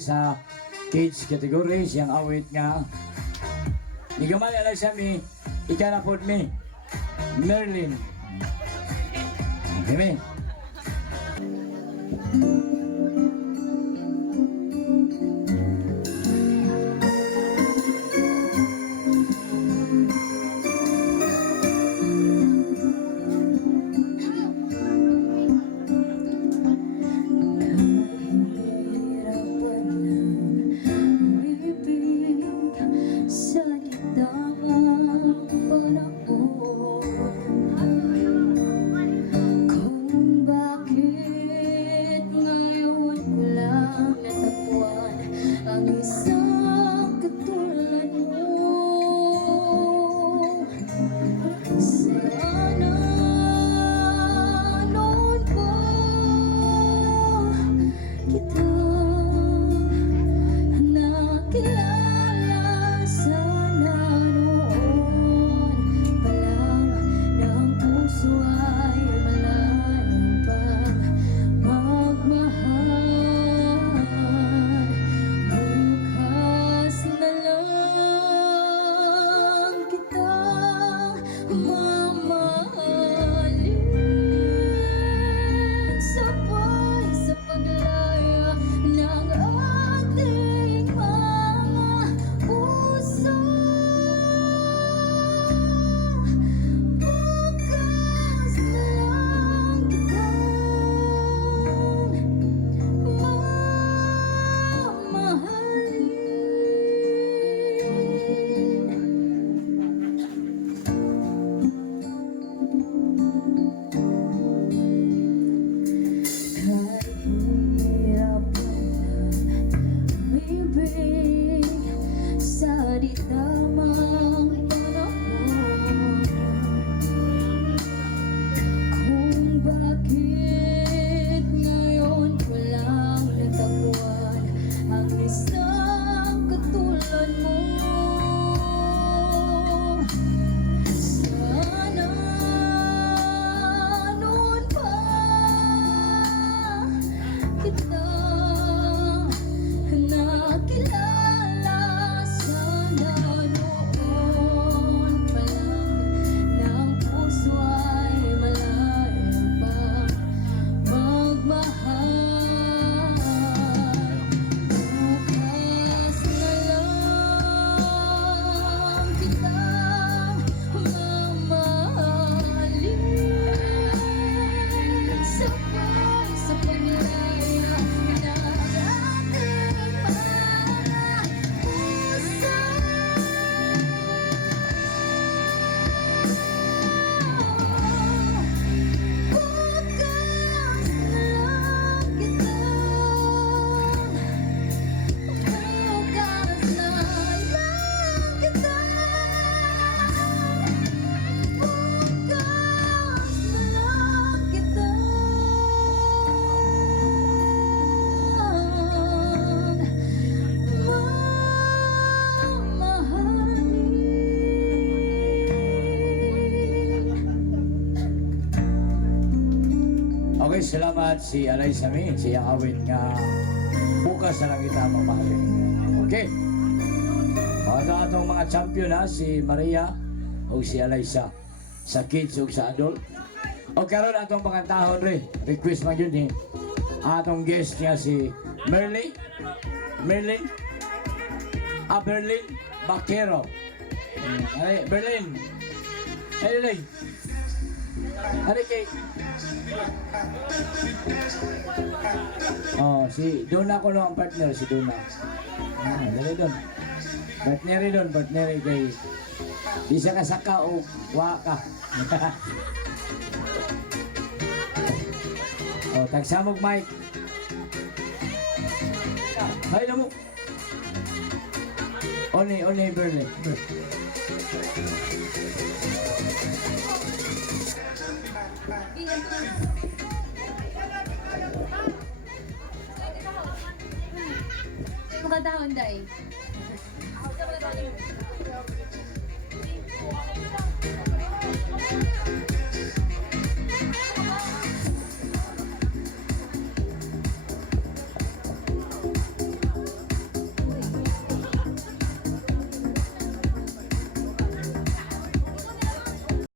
Sa kids category siyang awit nga igamal lang siya mi ikanapod mi Merlin okay. Kung bakit nga di tamang panahon kung bakit ngayon ko lang natagpuan ang isang katulad mo. Sana noon pa kita nakilala, sana noon pa lang ng puso ay malaya pa magmahal. Bukas na lang kitang mamahalin, sabay sa paglaya ng ating mga puso. Bukas na lang kita, bukas na lang kita, bukas na lang kita mamahalin. Okay, salamat si Alay Sami, siya awit nga bukas na lang kita mamahalin. Okay. Mga atong mga champion ha, si Maria o si Alaysa sa kids o sa adult. O karon atong pangantahon rin, request man yun eh. Atong guest niya si Merlin Berlin Bakero. Ay, Berlin. Ay, Berlin. Ari kay oh, si Dona ko no ang partner, si Dona. Dali doon. Partner kay di siya kasaka o wa ka. Oh, tagsamog mic. Hay na mo. One Berlin. Magandahon, Day.